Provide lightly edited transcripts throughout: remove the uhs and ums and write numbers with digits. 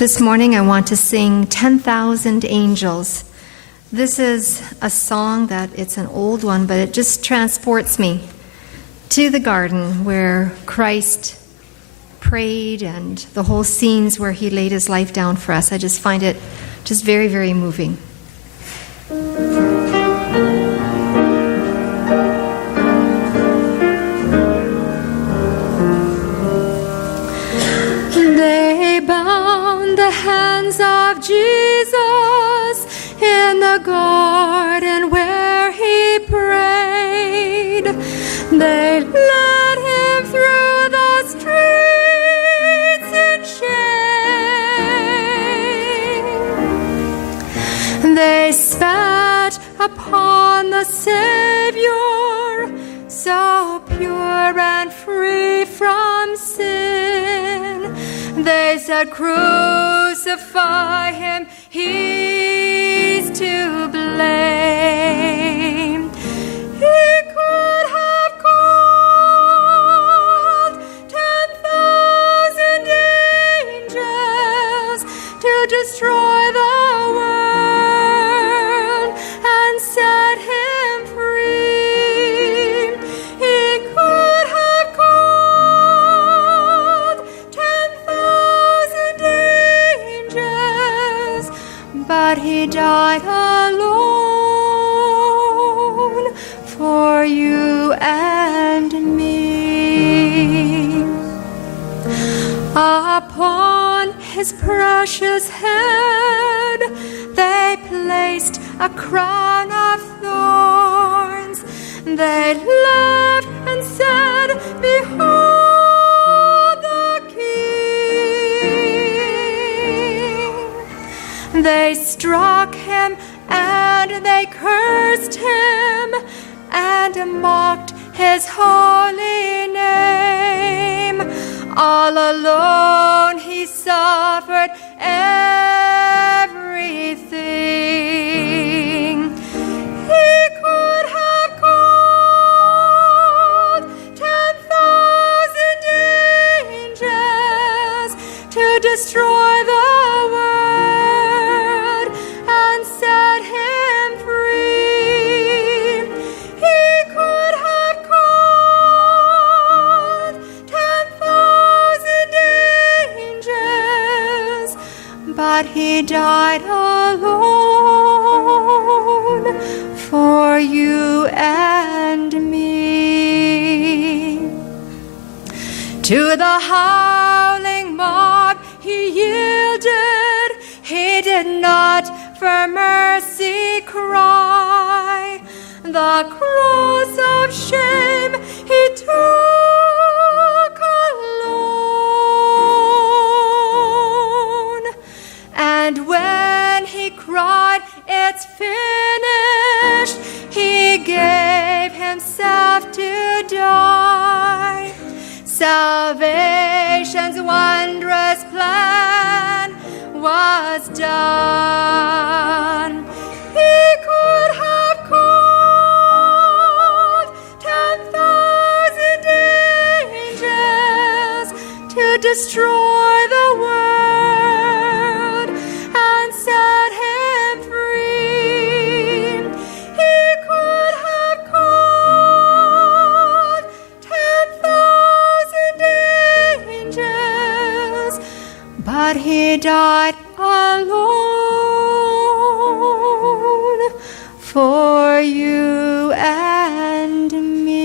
This morning I want to sing 10,000 Angels. This is a song that it's an old one, but it just transports me to the garden where Christ prayed and the whole scenes where he laid his life down for us. I just find it just very, very moving. They bound the hands of Jesus in the garden where he prayed. They led him through the streets in shame. They spat upon the Savior, so pure and free from sin. They said, "Crucify him, he's to blame." He could have called 10,000 angels to destroy the world and set him free. He could have called 10,000 angels, but he died alone for you and me. Upon his precious head they placed a crown of thorns. They laughed and said, "Behold the King." They struck him and they cursed him and mocked his holy name. All alone he suffered everything. He could have called 10,000 angels to destroy the world and set him free. He could have called 10,000 angels, but he died alone for you and me. To the howling mob he yielded. He did not for mercy cry. The cross of shame he took alone. And when he cried, "It's finished," he gave himself to die. Salvation's wondrous plan was done. He could have called 10,000 angels to destroy the world and set him free. He could have called 10,000 angels, but he died alone for you and me.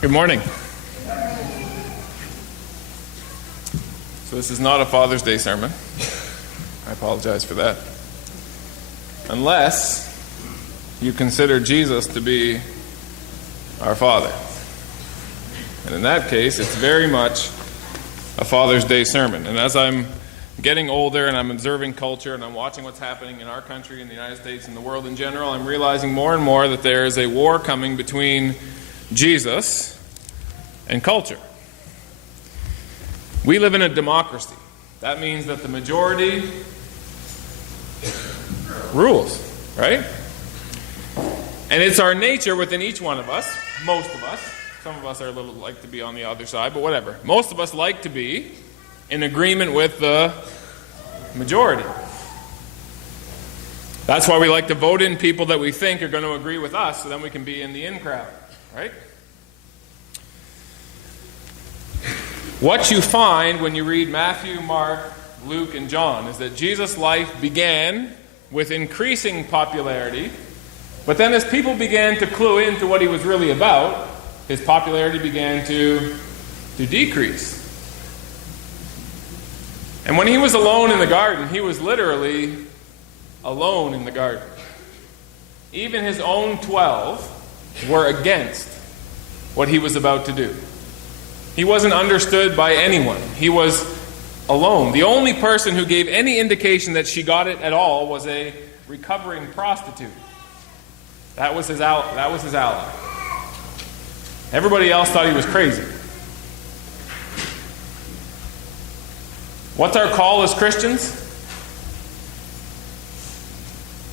Good morning. So this is not a Father's Day sermon. I apologize for that. Unless you consider Jesus to be our Father. And in that case, it's very much a Father's Day sermon. And as I'm getting older and I'm observing culture and I'm watching what's happening in our country, in the United States, and the world in general, I'm realizing more and more that there is a war coming between Jesus and culture. We live in a democracy. That means that the majority rules, right? And it's our nature within each one of us, most of us. Some of us are a little like to be on the other side, but whatever. Most of us like to be in agreement with the majority. That's why we like to vote in people that we think are going to agree with us, so then we can be in the in crowd, right? What you find when you read Matthew, Mark, Luke, and John is that Jesus' life began with increasing popularity, but then as people began to clue into what he was really about, his popularity began to decrease. And when he was alone in the garden, he was literally alone in the garden. Even his own 12 were against what he was about to do. He wasn't understood by anyone. He was alone. The only person who gave any indication that she got it at all was a recovering prostitute. That was his ally. Everybody else thought he was crazy. What's our call as Christians?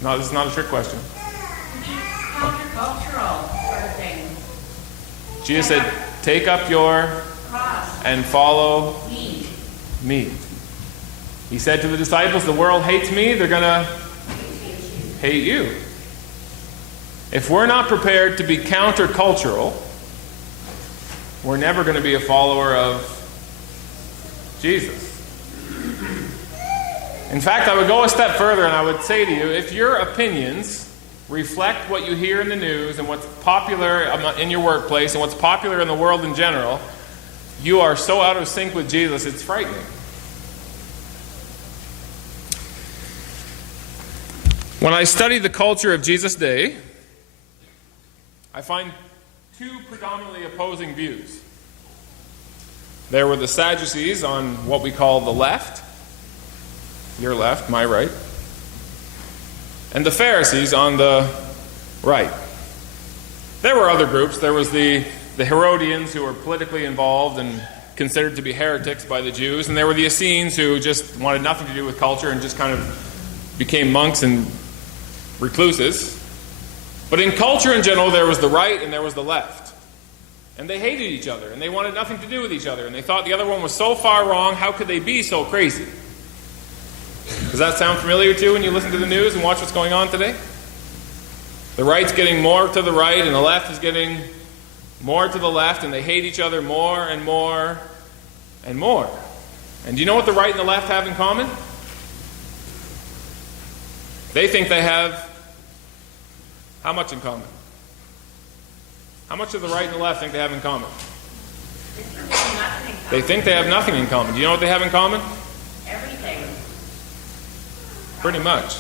No, this is not a trick question. Countercultural sort of thing. Jesus said, take up your Cross. and follow Me. me. He said to the disciples, the world hates me, they're going to hate you. If we're not prepared to be countercultural, we're never going to be a follower of Jesus. In fact, I would go a step further and I would say to you, if your opinions reflect what you hear in the news and what's popular in your workplace and what's popular in the world in general, you are so out of sync with Jesus, it's frightening. When I study the culture of Jesus' day, I find two predominantly opposing views. There were the Sadducees on what we call the left, your left, my right, and the Pharisees on the right. There were other groups. There was the Herodians, who were politically involved and considered to be heretics by the Jews, and there were the Essenes, who just wanted nothing to do with culture and just kind of became monks and recluses. But in culture in general, there was the right and there was the left. And they hated each other, and they wanted nothing to do with each other, and they thought the other one was so far wrong, how could they be so crazy? Does that sound familiar to you when you listen to the news and watch what's going on today? The right's getting more to the right, and the left is getting more to the left, and they hate each other more and more and more. And do you know what the right and the left have in common? They think they have how much in common? How much do the right and the left think they have in common? They think they have nothing in common. Do you know what they have in common? Everything. Pretty much.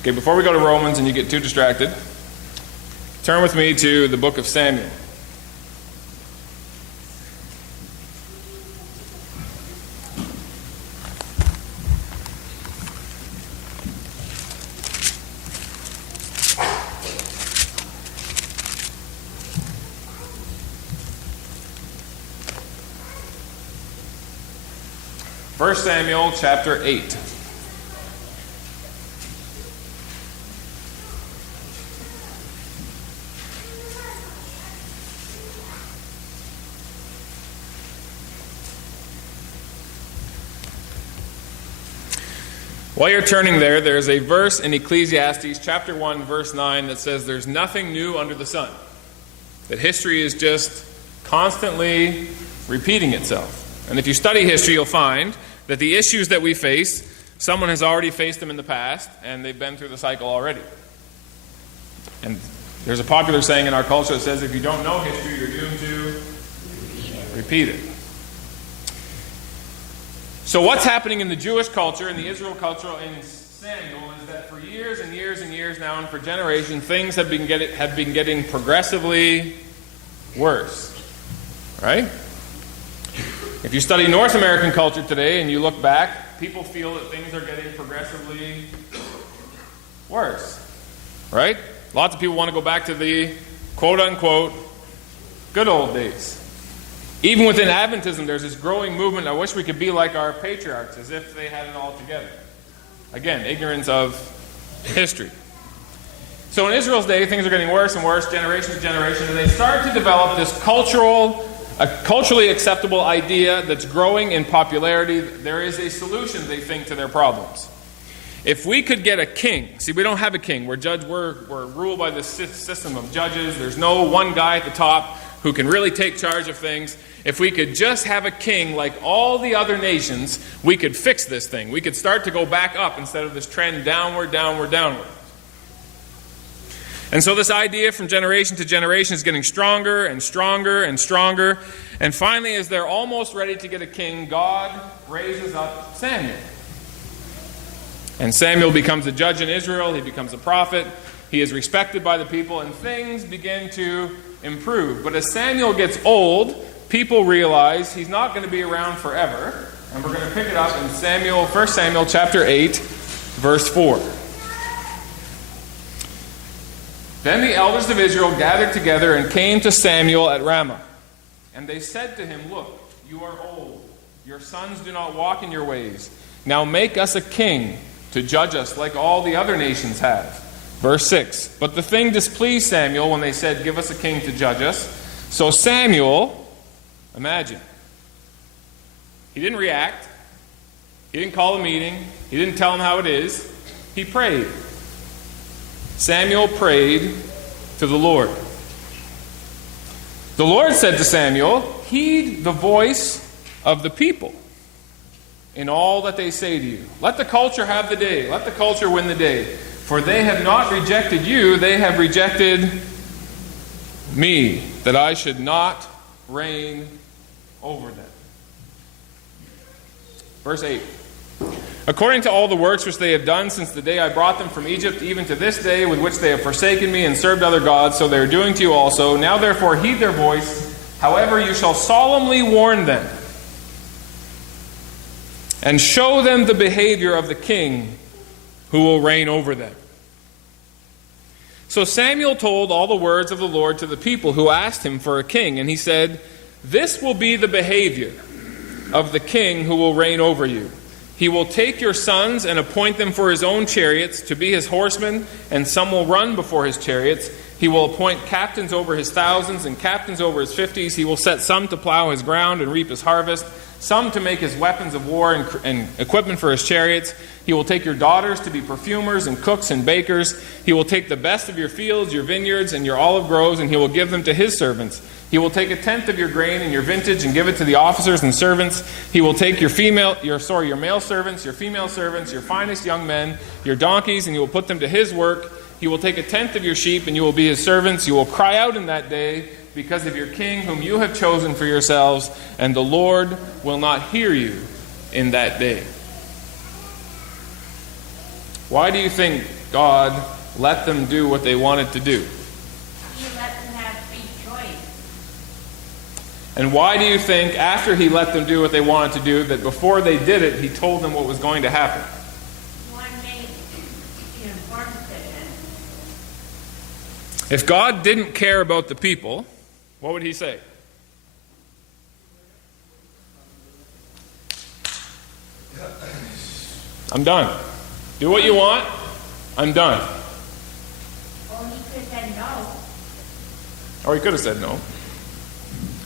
Okay, before we go to Romans and you get too distracted, turn with me to the book of Samuel. First Samuel chapter 8. While you're turning there, there's a verse in Ecclesiastes chapter 1, verse 9 that says there's nothing new under the sun. That history is just constantly repeating itself. And if you study history, you'll find that the issues that we face, someone has already faced them in the past, and they've been through the cycle already. And there's a popular saying in our culture that says if you don't know history, you're doomed to repeat it. So what's happening in the Jewish culture, in the Israel culture, in Samuel, is that for years and years and years now, and for generations, things have been getting progressively worse. Right? If you study North American culture today and you look back, people feel that things are getting progressively worse. Right? Lots of people want to go back to the quote-unquote good old days. Even within Adventism, there's this growing movement. I wish we could be like our patriarchs, as if they had it all together. Again, ignorance of history. So in Israel's day, things are getting worse and worse, generation to generation, and they start to develop this culturally acceptable idea that's growing in popularity. There is a solution, they think, to their problems. If we could get a king, see, we don't have a king. We're ruled by this system of judges. There's no one guy at the top who can really take charge of things. If we could just have a king like all the other nations, we could fix this thing. We could start to go back up instead of this trend downward, downward, downward. And so this idea from generation to generation is getting stronger and stronger and stronger. And finally, as they're almost ready to get a king, God raises up Samuel. And Samuel becomes a judge in Israel. He becomes a prophet. He is respected by the people, and things begin to improve. But as Samuel gets old, people realize he's not going to be around forever. And we're going to pick it up in 1 Samuel chapter 8, verse 4. Then the elders of Israel gathered together and came to Samuel at Ramah. And they said to him, "Look, you are old. Your sons do not walk in your ways. Now make us a king to judge us like all the other nations have." Verse 6. But the thing displeased Samuel when they said, "Give us a king to judge us." So Samuel, imagine, he didn't react. He didn't call a meeting. He didn't tell them how it is. He prayed. Samuel prayed to the Lord. The Lord said to Samuel, "Heed the voice of the people in all that they say to you. Let the culture have the day. Let the culture win the day. For they have not rejected you, they have rejected me, that I should not reign over them." Verse 8. "According to all the works which they have done since the day I brought them from Egypt, even to this day, with which they have forsaken me and served other gods, so they are doing to you also. Now therefore heed their voice. However, you shall solemnly warn them, and show them the behavior of the king who will reign over them." So Samuel told all the words of the Lord to the people who asked him for a king, and he said, "This will be the behavior of the king who will reign over you. He will take your sons and appoint them for his own chariots to be his horsemen, and some will run before his chariots. He will appoint captains over his thousands and captains over his 50s. He will set some to plow his ground and reap his harvest, some to make his weapons of war and equipment for his chariots. He will take your daughters to be perfumers and cooks and bakers. He will take the best of your fields, your vineyards, and your olive groves, and he will give them to his servants. He will take a tenth of your grain and your vintage and give it to the officers and servants. He will take your male servants, your female servants, your finest young men, your donkeys, and you will put them to his work. He will take a tenth of your sheep, and you will be his servants. You will cry out in that day because of your king whom you have chosen for yourselves, and the Lord will not hear you in that day." Why do you think God let them do what they wanted to do? He let them have free choice. And why do you think, after he let them do what they wanted to do, that before they did it, he told them what was going to happen? One made the informed decision. If God didn't care about the people, what would he say? "I'm done. Do what you want. I'm done." Or he could have said no. Or he could have said no.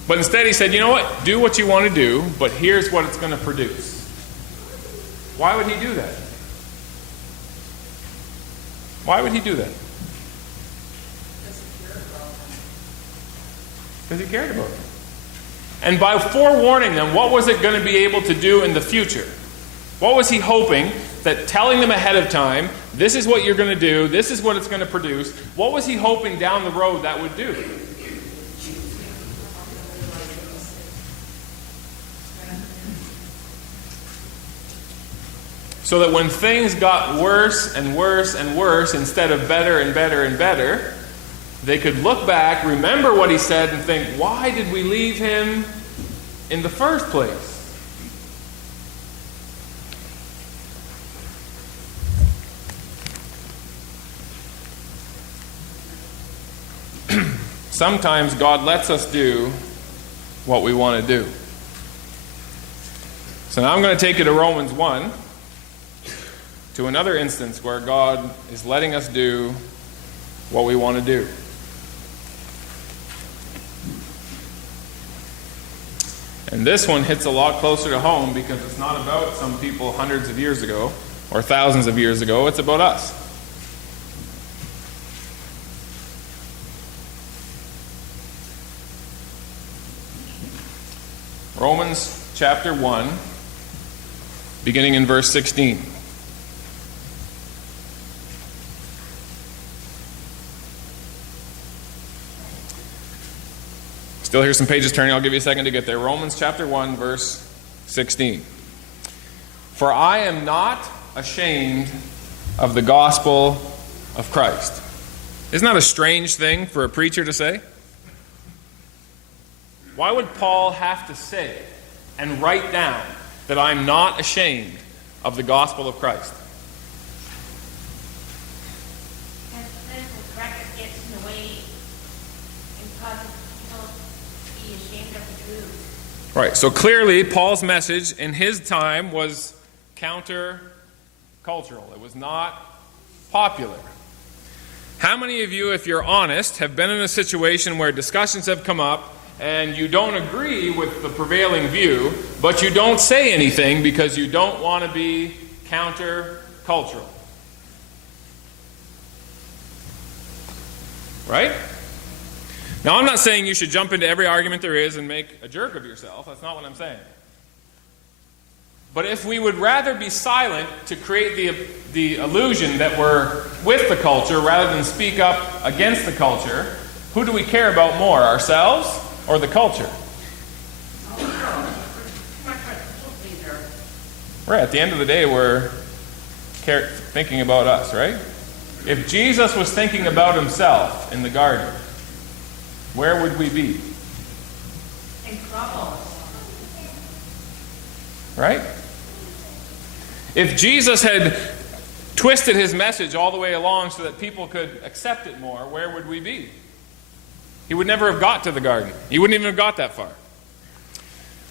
But instead he said, "You know what? Do what you want to do, but here's what it's going to produce." Why would he do that? Why would he do that? Because he cared about them. And by forewarning them, what was it going to be able to do in the future? What was he hoping that telling them ahead of time, this is what you're going to do, this is what it's going to produce, what was he hoping down the road that would do? so that when things got worse and worse and worse instead of better and better and better, they could look back, remember what he said, and think, why did we leave him in the first place? Sometimes God lets us do what we want to do. So now I'm going to take you to Romans 1, to another instance where God is letting us do what we want to do. And this one hits a lot closer to home because it's not about some people hundreds of years ago or thousands of years ago. It's about us. Romans chapter 1, beginning in verse 16. Still hear some pages turning. I'll give you a second to get there. Romans chapter 1, verse 16. For I am not ashamed of the gospel of Christ. Isn't that a strange thing for a preacher to say? Why would Paul have to say and write down that I'm not ashamed of the gospel of Christ? And sinful record gets in the way and causes people to be ashamed of the truth. Right, so clearly Paul's message in his time was counter-cultural. It was not popular. How many of you, if you're honest, have been in a situation where discussions have come up and you don't agree with the prevailing view, but you don't say anything because you don't want to be counter-cultural? Right? Now, I'm not saying you should jump into every argument there is and make a jerk of yourself. That's not what I'm saying. But if we would rather be silent to create the illusion that we're with the culture rather than speak up against the culture, who do we care about more, ourselves or the culture? Right, at the end of the day, we're thinking about us, right? If Jesus was thinking about himself in the garden, where would we be? In trouble. Right? If Jesus had twisted his message all the way along so that people could accept it more, where would we be? He would never have got to the garden. He wouldn't even have got that far.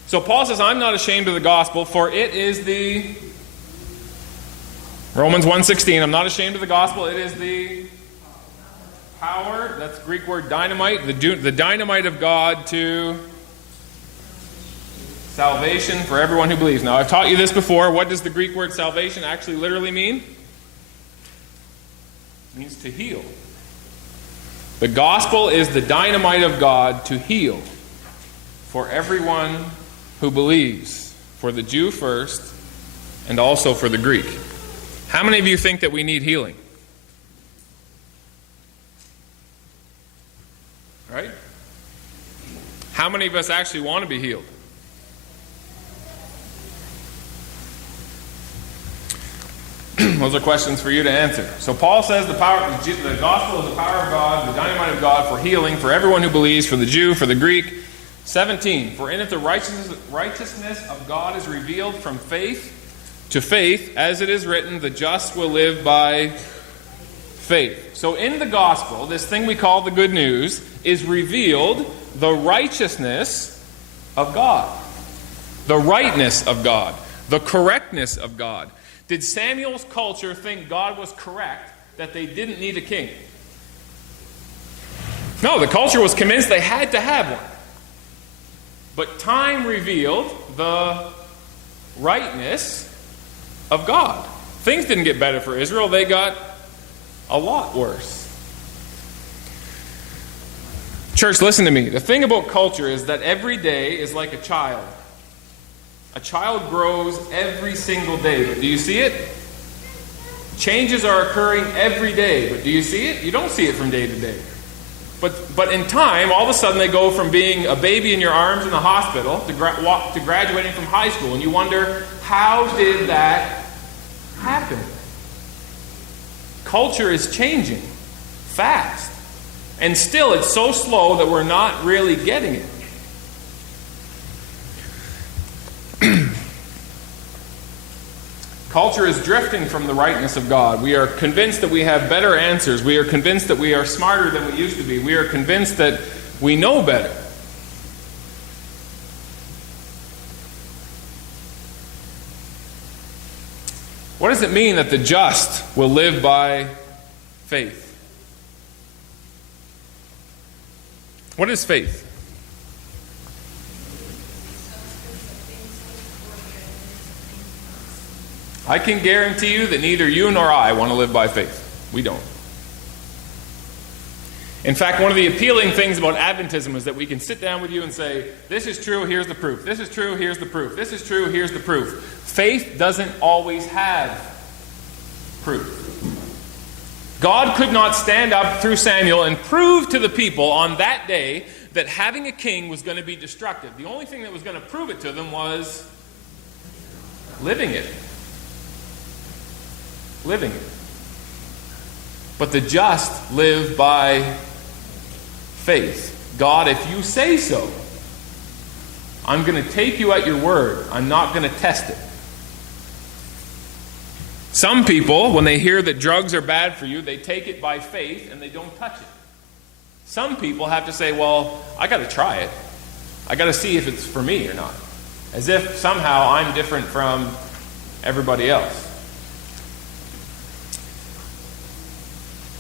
So Paul says, I'm not ashamed of the gospel, for it is the... Romans 1:16, I'm not ashamed of the gospel. It is the power, that's the Greek word dynamite, the dynamite of God to salvation for everyone who believes. Now, I've taught you this before. What does the Greek word salvation actually literally mean? It means to heal. The gospel is the dynamite of God to heal for everyone who believes, for the Jew first and also for the Greek. How many of you think that we need healing? Right? How many of us actually want to be healed? Those are questions for you to answer. So Paul says the gospel is the power of God, the dynamite of God for healing, for everyone who believes, for the Jew, for the Greek. 17, for in it the righteousness of God is revealed from faith to faith, as it is written, the just will live by faith. So in the gospel, this thing we call the good news, is revealed the righteousness of God, the rightness of God, the correctness of God. Did Samuel's culture think God was correct, that they didn't need a king? No, the culture was convinced they had to have one. But time revealed the rightness of God. Things didn't get better for Israel, they got a lot worse. Church, listen to me. The thing about culture is that every day is like a child. A child grows every single day, but do you see it? Changes are occurring every day, but do you see it? You don't see it from day to day. But in time, all of a sudden they go from being a baby in your arms in the hospital to graduating from high school, and you wonder, how did that happen? Culture is changing fast. And still, it's so slow that we're not really getting it. Culture is drifting from the rightness of God. We are convinced that we have better answers. We are convinced that we are smarter than we used to be. We are convinced that we know better. What does it mean that the just will live by faith? What is faith? I can guarantee you that neither you nor I want to live by faith. We don't. In fact, one of the appealing things about Adventism is that we can sit down with you and say, this is true, here's the proof. This is true, here's the proof. This is true, here's the proof. Faith doesn't always have proof. God could not stand up through Samuel and prove to the people on that day that having a king was going to be destructive. The only thing that was going to prove it to them was living it. Living it. But the just live by faith. God, if you say so, I'm going to take you at your word. I'm not going to test it. Some people, when they hear that drugs are bad for you, they take it by faith and they don't touch it. Some people have to say, well, I got to try it. I got to see if it's for me or not. As if somehow I'm different from everybody else.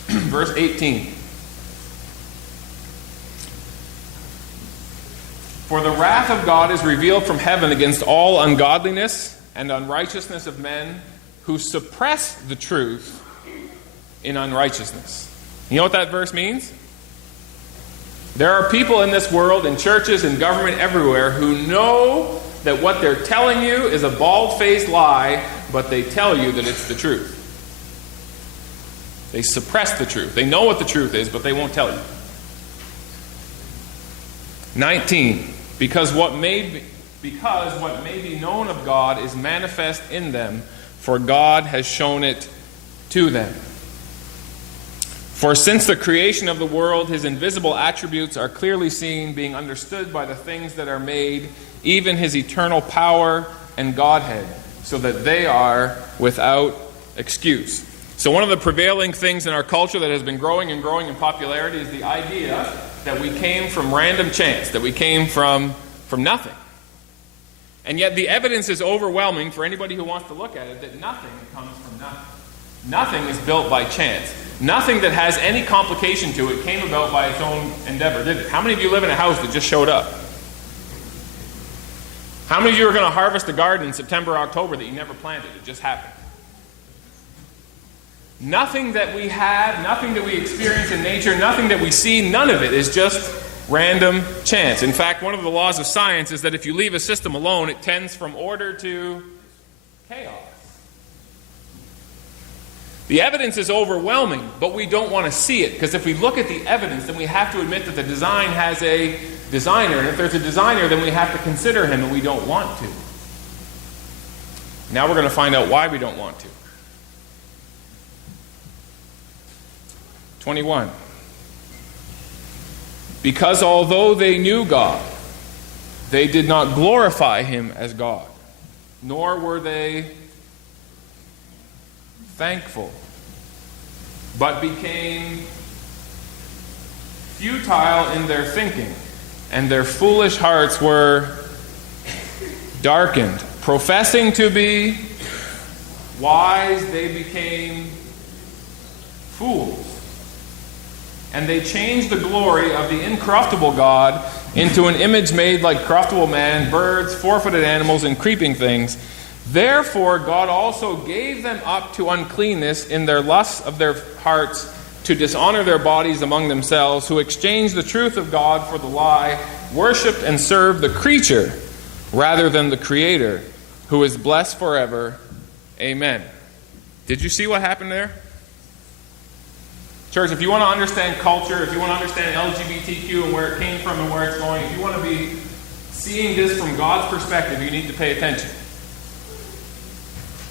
Verse 18. For the wrath of God is revealed from heaven against all ungodliness and unrighteousness of men who suppress the truth in unrighteousness. You know what that verse means? There are people in this world, in churches, in government, everywhere, who know that what they're telling you is a bald-faced lie, but they tell you that it's the truth. They suppress the truth. They know what the truth is, but they won't tell you. 19. Because what may be known of God is manifest in them, for God has shown it to them. For since the creation of the world, his invisible attributes are clearly seen, being understood by the things that are made, even his eternal power and Godhead, so that they are without excuse. So one of the prevailing things in our culture that has been growing and growing in popularity is the idea that we came from random chance, that we came from nothing. And yet the evidence is overwhelming for anybody who wants to look at it that nothing comes from nothing. Nothing is built by chance. Nothing that has any complication to it came about by its own endeavor, did it? How many of you live in a house that just showed up? How many of you are going to harvest a garden in September, October that you never planted? It just happened. Nothing that we have, nothing that we experience in nature, nothing that we see, none of it is just random chance. In fact, one of the laws of science is that if you leave a system alone, it tends from order to chaos. The evidence is overwhelming, but we don't want to see it, because if we look at the evidence, then we have to admit that the design has a designer, and if there's a designer, then we have to consider him, and we don't want to. Now we're going to find out why we don't want to. 21. Because although they knew God, they did not glorify him as God, nor were they thankful, but became futile in their thinking, and their foolish hearts were darkened. Professing to be wise, they became fools. And they changed the glory of the incorruptible God into an image made like corruptible man, birds, four-footed animals, and creeping things. Therefore, God also gave them up to uncleanness in their lusts of their hearts, to dishonor their bodies among themselves, who exchanged the truth of God for the lie, worshipped and served the creature rather than the Creator, who is blessed forever. Amen. Did you see what happened there? Church, if you want to understand culture, if you want to understand LGBTQ and where it came from and where it's going, if you want to be seeing this from God's perspective, you need to pay attention.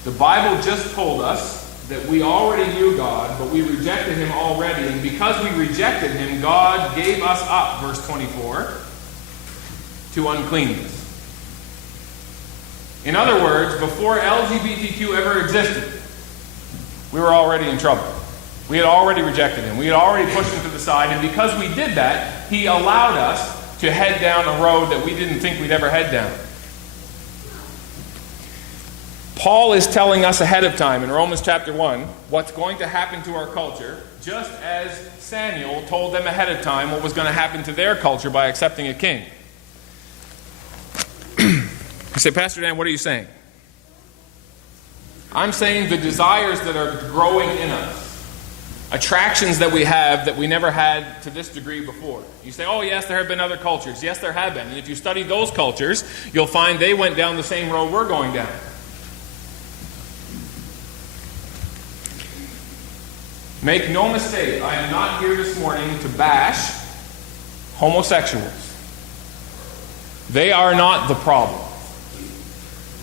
The Bible just told us that we already knew God, but we rejected him already. And because we rejected him, God gave us up, verse 24, to uncleanness. In other words, before LGBTQ ever existed, we were already in trouble. We had already rejected him. We had already pushed him to the side. And because we did that, he allowed us to head down a road that we didn't think we'd ever head down. Paul is telling us ahead of time in Romans chapter 1 what's going to happen to our culture, just as Samuel told them ahead of time what was going to happen to their culture by accepting a king. You say, Pastor Dan, what are you saying? I'm saying the desires that are growing in us, attractions that we have that we never had to this degree before. You say, oh yes, there have been other cultures. Yes, there have been. And if you study those cultures, you'll find they went down the same road we're going down. Make no mistake, I am not here this morning to bash homosexuals. They are not the problem.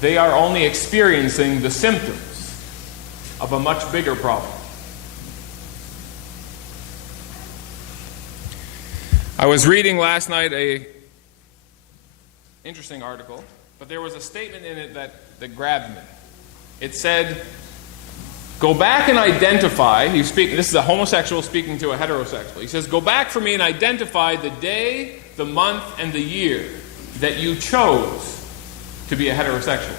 They are only experiencing the symptoms of a much bigger problem. I was reading last night an interesting article, but there was a statement in it that grabbed me. It said, go back and identify, this is a homosexual speaking to a heterosexual. He says, go back for me and identify the day, the month, and the year that you chose to be a heterosexual.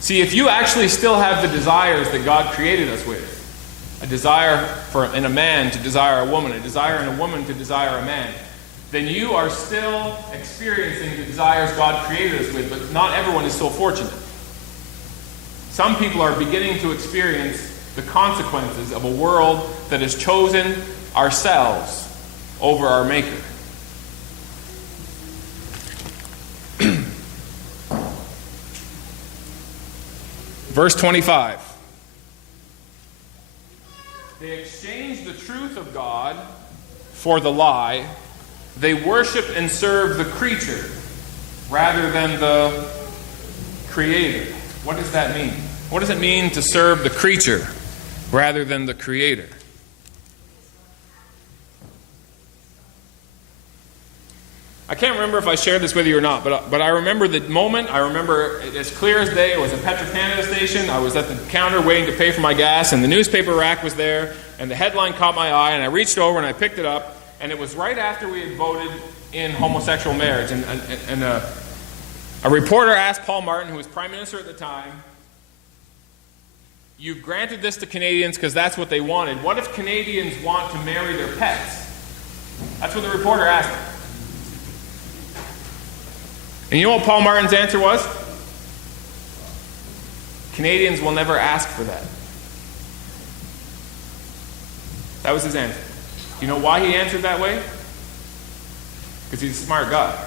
See, if you actually still have the desires that God created us with, a desire in a man to desire a woman, a desire in a woman to desire a man, then you are still experiencing the desires God created us with, but not everyone is so fortunate. Some people are beginning to experience the consequences of a world that has chosen ourselves over our Maker. Verse 25. They exchanged the truth of God for the lie. They worship and serve the creature rather than the Creator. What does that mean? What does it mean to serve the creature rather than the Creator? I can't remember if I shared this with you or not, but I remember the moment. I remember it as clear as day. It was a Petro-Canada station. I was at the counter waiting to pay for my gas, and the newspaper rack was there, and the headline caught my eye, and I reached over and I picked it up, and it was right after we had voted in homosexual marriage. And a reporter asked Paul Martin, who was Prime Minister at the time, you've granted this to Canadians because that's what they wanted. What if Canadians want to marry their pets? That's what the reporter asked him. And you know what Paul Martin's answer was? Canadians will never ask for that. That was his answer. Do you know why he answered that way? Because he's a smart guy.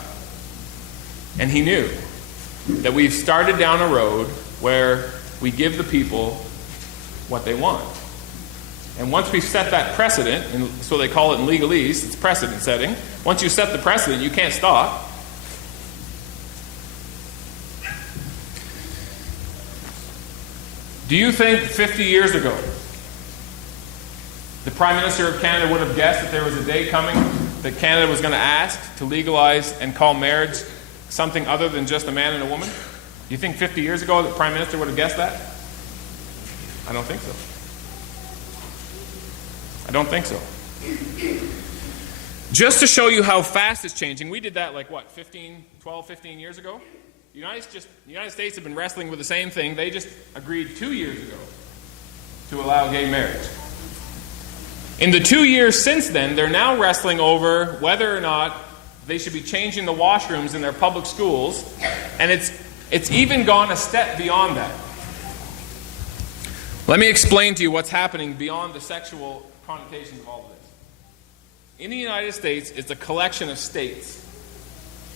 And he knew that we've started down a road where we give the people what they want. And once we set that precedent, and so they call it in legalese, it's precedent setting. Once you set the precedent, you can't stop. Do you think 50 years ago, the Prime Minister of Canada would have guessed that there was a day coming that Canada was going to ask to legalize and call marriage something other than just a man and a woman? Do you think 50 years ago the Prime Minister would have guessed that? I don't think so. I don't think so. Just to show you how fast it's changing, we did that 12, 15 years ago? The United States have been wrestling with the same thing. They just agreed 2 years ago to allow gay marriage. In the 2 years since then, they're now wrestling over whether or not they should be changing the washrooms in their public schools, and it's even gone a step beyond that. Let me explain to you what's happening beyond the sexual connotations of all of this. In the United States, it's a collection of states.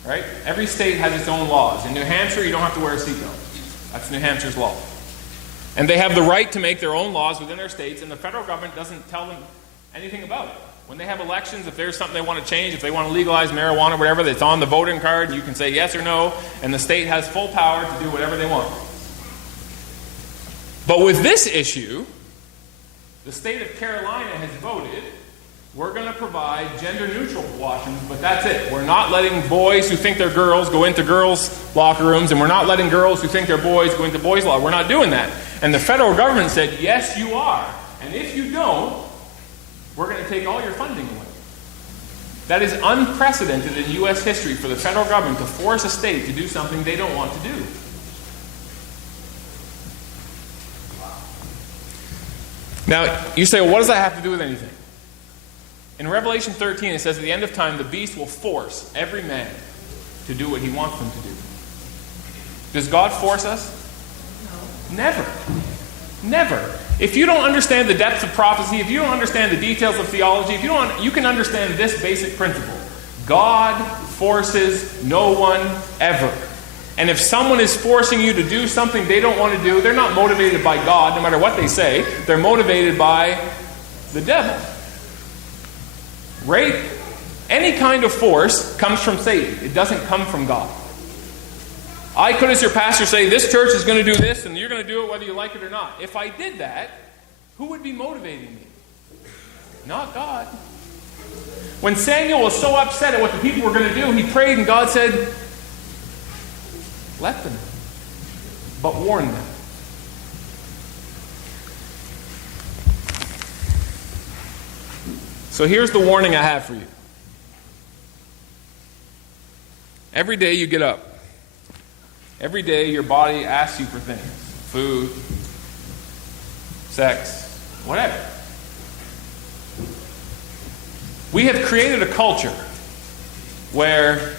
Right? Every state has its own laws. In New Hampshire, you don't have to wear a seatbelt. That's New Hampshire's law. And they have the right to make their own laws within their states, and the federal government doesn't tell them anything about it. When they have elections, if there's something they want to change, if they want to legalize marijuana, whatever, that's on the voting card, you can say yes or no, and the state has full power to do whatever they want. But with this issue, the state of Carolina has voted, we're going to provide gender-neutral washrooms, but that's it. We're not letting boys who think they're girls go into girls' locker rooms, and we're not letting girls who think they're boys go into boys' locker rooms. We're not doing that. And the federal government said, yes, you are. And if you don't, we're going to take all your funding away. That is unprecedented in U.S. history for the federal government to force a state to do something they don't want to do. Now, you say, well, what does that have to do with anything? In Revelation 13, it says at the end of time, the beast will force every man to do what he wants them to do. Does God force us? No. Never. Never. If you don't understand the depths of prophecy, if you don't understand the details of theology, you can understand this basic principle. God forces no one ever. And if someone is forcing you to do something they don't want to do, they're not motivated by God, no matter what they say. They're motivated by the devil. Rape, any kind of force, comes from Satan. It doesn't come from God. I could, as your pastor, say, this church is going to do this, and you're going to do it whether you like it or not. If I did that, who would be motivating me? Not God. When Samuel was so upset at what the people were going to do, he prayed, and God said, let them, but warn them. So here's the warning I have for you. Every day you get up. Every day your body asks you for things. Food, sex, whatever. We have created a culture where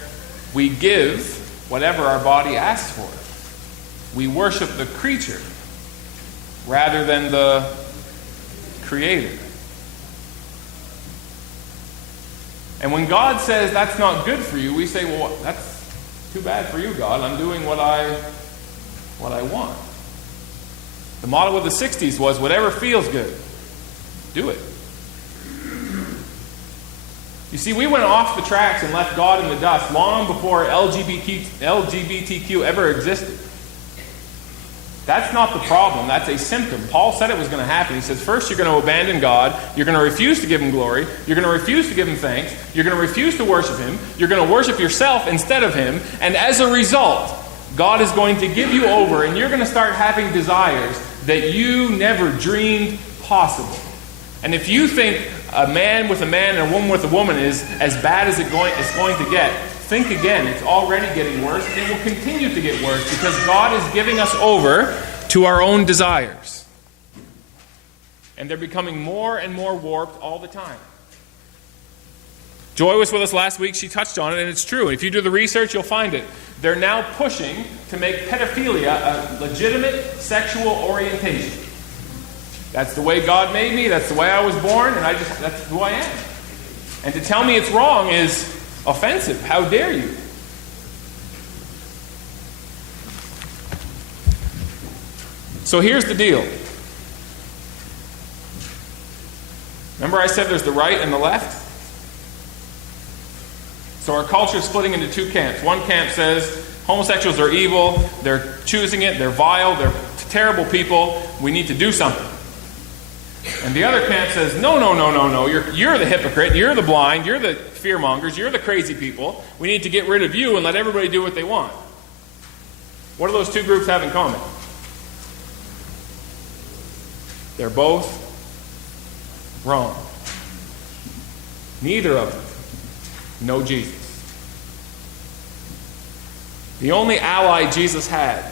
we give whatever our body asks for. We worship the creature rather than the Creator. And when God says that's not good for you, we say, well, that's too bad for you, God. I'm doing what I want. The motto of the 60s was, whatever feels good, do it. You see, we went off the tracks and left God in the dust long before LGBTQ ever existed. That's not the problem. That's a symptom. Paul said it was going to happen. He says, first you're going to abandon God. You're going to refuse to give Him glory. You're going to refuse to give Him thanks. You're going to refuse to worship Him. You're going to worship yourself instead of Him. And as a result, God is going to give you over, and you're going to start having desires that you never dreamed possible. And if you think a man with a man and a woman with a woman is as bad as it's going to get, think again. It's already getting worse, and it will continue to get worse because God is giving us over to our own desires. And they're becoming more and more warped all the time. Joy was with us last week. She touched on it, and it's true. If you do the research, you'll find it. They're now pushing to make pedophilia a legitimate sexual orientation. That's the way God made me. That's the way I was born, and that's who I am. And to tell me it's wrong is offensive. How dare you? So here's the deal. Remember I said there's the right and the left? So our culture is splitting into two camps. One camp says homosexuals are evil, they're choosing it, they're vile, they're terrible people, we need to do something. And the other camp says, no, you're the hypocrite, you're the blind, you're the fearmongers, you're the crazy people. We need to get rid of you and let everybody do what they want. What do those two groups have in common? They're both wrong. Neither of them know Jesus. The only ally Jesus had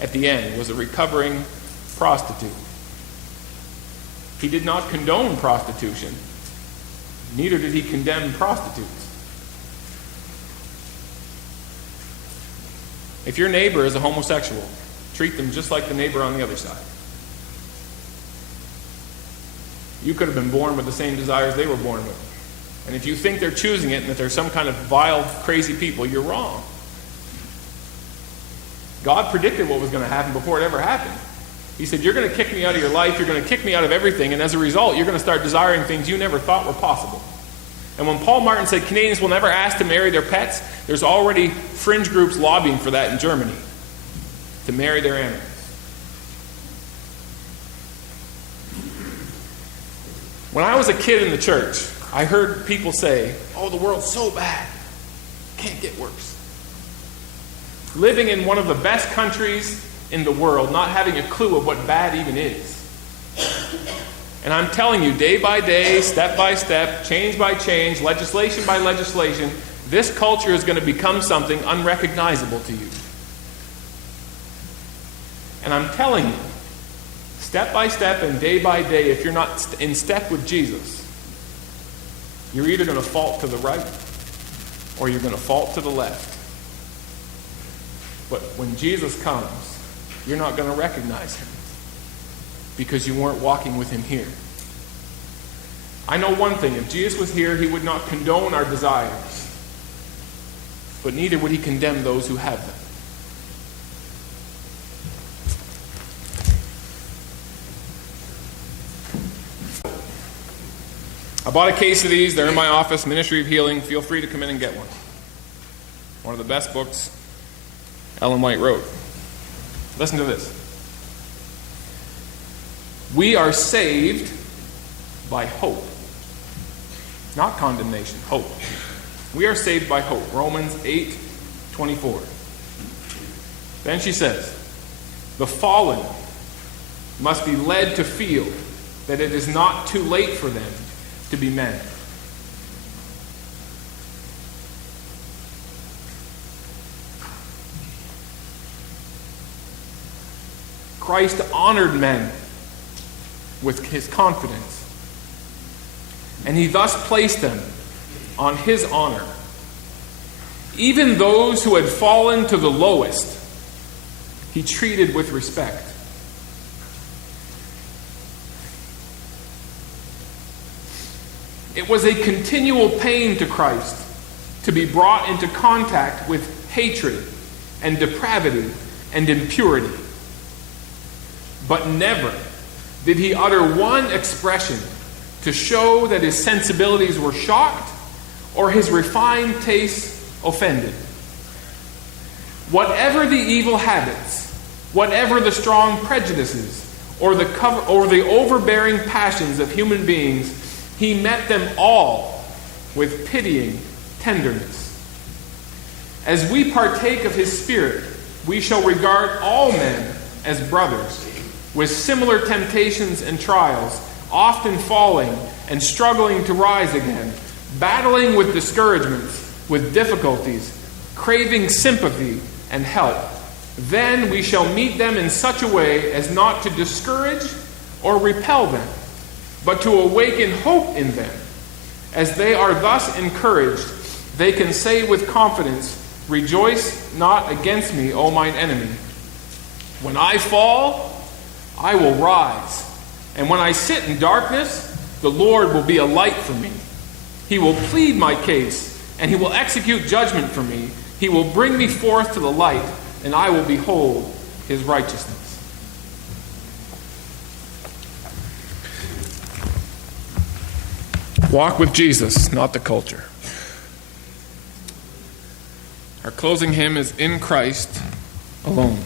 at the end was a recovering prostitute. He did not condone prostitution. Neither did he condemn prostitutes. If your neighbor is a homosexual, treat them just like the neighbor on the other side. You could have been born with the same desires they were born with. And if you think they're choosing it and that they're some kind of vile, crazy people, you're wrong. God predicted what was going to happen before it ever happened. He said, you're going to kick me out of your life, you're going to kick me out of everything, and as a result, you're going to start desiring things you never thought were possible. And when Paul Martin said Canadians will never ask to marry their pets, there's already fringe groups lobbying for that in Germany, to marry their animals. When I was a kid in the church, I heard people say, oh, the world's so bad, can't get worse. Living in one of the best countries in the world, not having a clue of what bad even is. And I'm telling you, day by day, step by step, change by change, legislation by legislation, this culture is going to become something unrecognizable to you. And I'm telling you, step by step and day by day, if you're not in step with Jesus, you're either going to fall to the right or you're going to fall to the left. But when Jesus comes, you're not going to recognize him because you weren't walking with him here. I know one thing. If Jesus was here, he would not condone our desires, but neither would he condemn those who have them. I bought a case of these. They're in my office, Ministry of Healing. Feel free to come in and get one. One of the best books Ellen White wrote. Listen to this. We are saved by hope. Not condemnation, hope. We are saved by hope. Romans 8:24. Then she says, the fallen must be led to feel that it is not too late for them to be men. Christ honored men with his confidence, and he thus placed them on his honor. Even those who had fallen to the lowest, he treated with respect. It was a continual pain to Christ to be brought into contact with hatred and depravity and impurity. But never did he utter one expression to show that his sensibilities were shocked or his refined tastes offended. Whatever the evil habits, whatever the strong prejudices, or the overbearing passions of human beings, he met them all with pitying tenderness. As we partake of his Spirit, we shall regard all men as brothers, with similar temptations and trials, often falling and struggling to rise again, battling with discouragements, with difficulties, craving sympathy and help. Then we shall meet them in such a way as not to discourage or repel them, but to awaken hope in them. As they are thus encouraged, they can say with confidence, rejoice not against me, O mine enemy. When I fall, I will rise. And when I sit in darkness, the Lord will be a light for me. He will plead my case, and he will execute judgment for me. He will bring me forth to the light, and I will behold his righteousness. Walk with Jesus, not the culture. Our closing hymn is In Christ Alone.